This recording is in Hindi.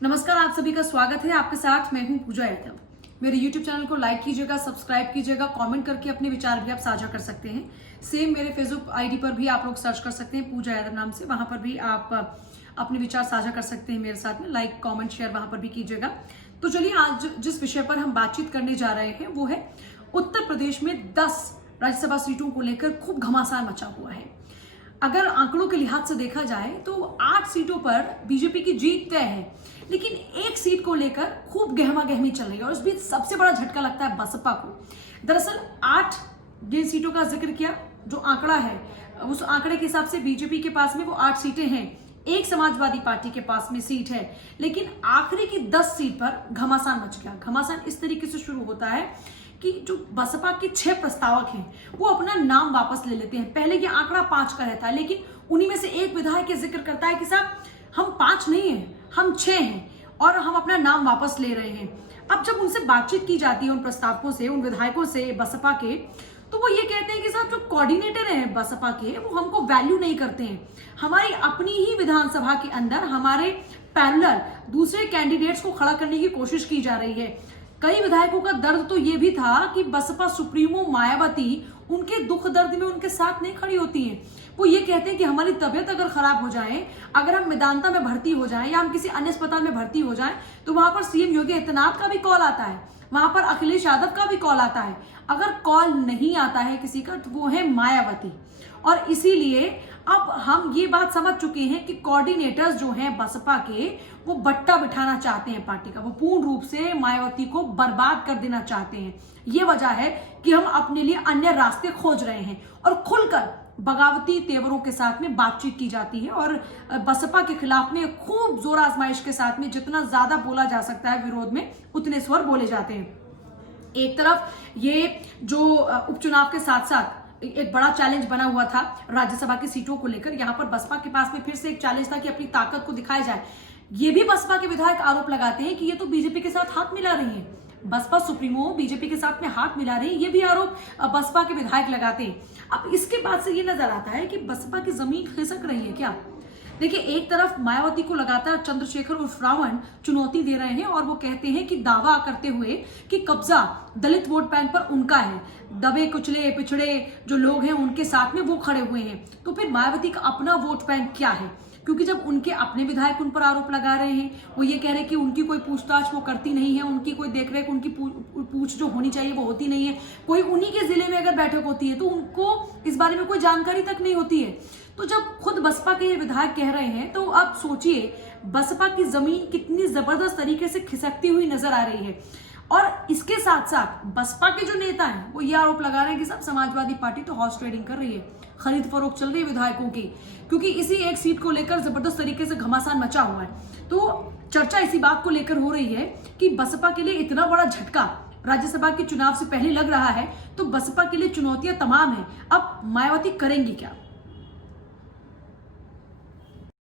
नमस्कार, आप सभी का स्वागत है। आपके साथ मैं हूं पूजा यादव। मेरे YouTube चैनल को लाइक कीजिएगा, सब्सक्राइब कीजिएगा, कमेंट करके अपने विचार भी आप साझा कर सकते हैं। सेम मेरे फेसबुक आईडी पर भी आप लोग सर्च कर सकते हैं पूजा यादव नाम से, वहां पर भी आप अपने विचार साझा कर सकते हैं मेरे साथ में। लाइक कमेंट शेयर वहां पर भी कीजिएगा। तो चलिए, आज जिस विषय पर हम बातचीत करने जा रहे हैं वो है उत्तर प्रदेश में 10 राज्यसभा सीटों को लेकर खूब घमासान मचा हुआ है। अगर आंकड़ों के लिहाज से देखा जाए तो 8 सीटों पर बीजेपी की जीत तय है, लेकिन एक सीट को लेकर खूब गहमा गहमी चल रही है और इस बीच सबसे बड़ा झटका लगता है बसपा को। दरअसल 8 जिन सीटों का जिक्र किया, जो आंकड़ा है उस आंकड़े के हिसाब से बीजेपी के पास में वो 8 सीटें हैं, एक समाजवादी पार्टी के पास में सीट है, लेकिन आखिरी की 10 सीट पर घमासान मच गया। घमासान इस तरीके से शुरू होता है कि जो बसपा के 6 प्रस्तावक हैं वो अपना नाम वापस ले लेते हैं। पहले ये आंकड़ा 5 का रहता है, लेकिन उन्हीं में से एक विधायक ये जिक्र करता है कि साहब हम 5 नहीं हैं, हम 6 हैं और हम अपना नाम वापस ले रहे हैं। अब जब उनसे बातचीत की जाती है, उन प्रस्तावकों से, उन विधायकों से बसपा के, तो वो ये कहते हैं कि साहब जो कोऑर्डिनेटर हैं बसपा के वो हमको वैल्यू नहीं करते हैं। हमारी अपनी ही विधानसभा के अंदर हमारे पैरेलल दूसरे कैंडिडेट्स को खड़ा करने की कोशिश की जा रही है। कई विधायकों का दर्द तो ये भी था कि बसपा सुप्रीमो मायावती उनके दुख दर्द में उनके साथ नहीं खड़ी होती हैं। वो ये कहते हैं कि हमारी तबीयत अगर खराब हो जाए, अगर हम मेदांता में भर्ती हो जाएं या हम किसी अन्य अस्पताल में भर्ती हो जाएं, तो वहां पर सीएम योगी आदित्यनाथ का भी कॉल आता है, वहां पर अखिलेश यादव का भी कॉल आता है। अगर कॉल नहीं आता है किसी का तो वो है मायावती। और इसीलिए अब हम ये बात समझ चुके हैं कि कोऑर्डिनेटर्स जो हैं बसपा के वो बट्टा बिठाना चाहते हैं पार्टी का, वो पूर्ण रूप से मायावती को बर्बाद कर देना चाहते हैं। ये वजह है कि हम अपने लिए अन्य रास्ते खोज रहे हैं और खुलकर बगावती तेवरों के साथ में बातचीत की जाती है और बसपा के खिलाफ में खूब जोर आजमाइश के साथ में जितना ज्यादा बोला जा सकता है विरोध में, उतने स्वर बोले जाते हैं। एक तरफ ये जो उपचुनाव के साथ साथ एक बड़ा चैलेंज बना हुआ था राज्यसभा की सीटों को लेकर, यहां पर बसपा के पास में फिर से एक चैलेंज था कि अपनी ताकत को दिखाया जाए। ये भी बसपा के विधायक आरोप लगाते हैं कि ये तो बीजेपी के साथ हाथ मिला रही है, बसपा सुप्रीमो बीजेपी के साथ में हाथ मिला रही है, ये भी आरोप बसपा के विधायक लगाते हैं। अब इसके बाद से ये नजर आता है कि बसपा की जमीन खिसक रही है क्या। देखिए, एक तरफ मायावती को लगातार चंद्रशेखर उर्फ रावण चुनौती दे रहे हैं और वो कहते हैं कि दावा करते हुए कि कब्जा दलित वोट बैंक पर उनका है, दबे कुचले पिछड़े जो लोग हैं उनके साथ में वो खड़े हुए हैं। तो फिर मायावती का अपना वोट बैंक क्या है? क्योंकि जब उनके अपने विधायक उन पर आरोप लगा रहे हैं, वो ये कह रहे हैं कि उनकी कोई पूछताछ वो करती नहीं है, उनकी कोई देखरेख, उनकी पूछ जो होनी चाहिए वो होती नहीं है। कोई उन्हीं के जिले में अगर बैठक होती है तो उनको इस बारे में कोई जानकारी तक नहीं होती है। तो जब खुद बसपा के विधायक कह रहे हैं तो आप सोचिए बसपा की जमीन कितनी जबरदस्त तरीके से खिसकती हुई नजर आ रही है। और इसके साथ साथ बसपा के जो नेता हैं वो ये आरोप लगा रहे हैं कि सब समाजवादी पार्टी तो हॉर्स ट्रेडिंग कर रही है, खरीद फरोख्त चल रही है विधायकों की, क्योंकि इसी एक सीट को लेकर जबरदस्त तरीके से घमासान मचा हुआ है। तो चर्चा इसी बात को लेकर हो रही है कि बसपा के लिए इतना बड़ा झटका राज्यसभा के चुनाव से पहले लग रहा है, तो बसपा के लिए चुनौतियां तमाम है। अब मायावती करेंगी क्या?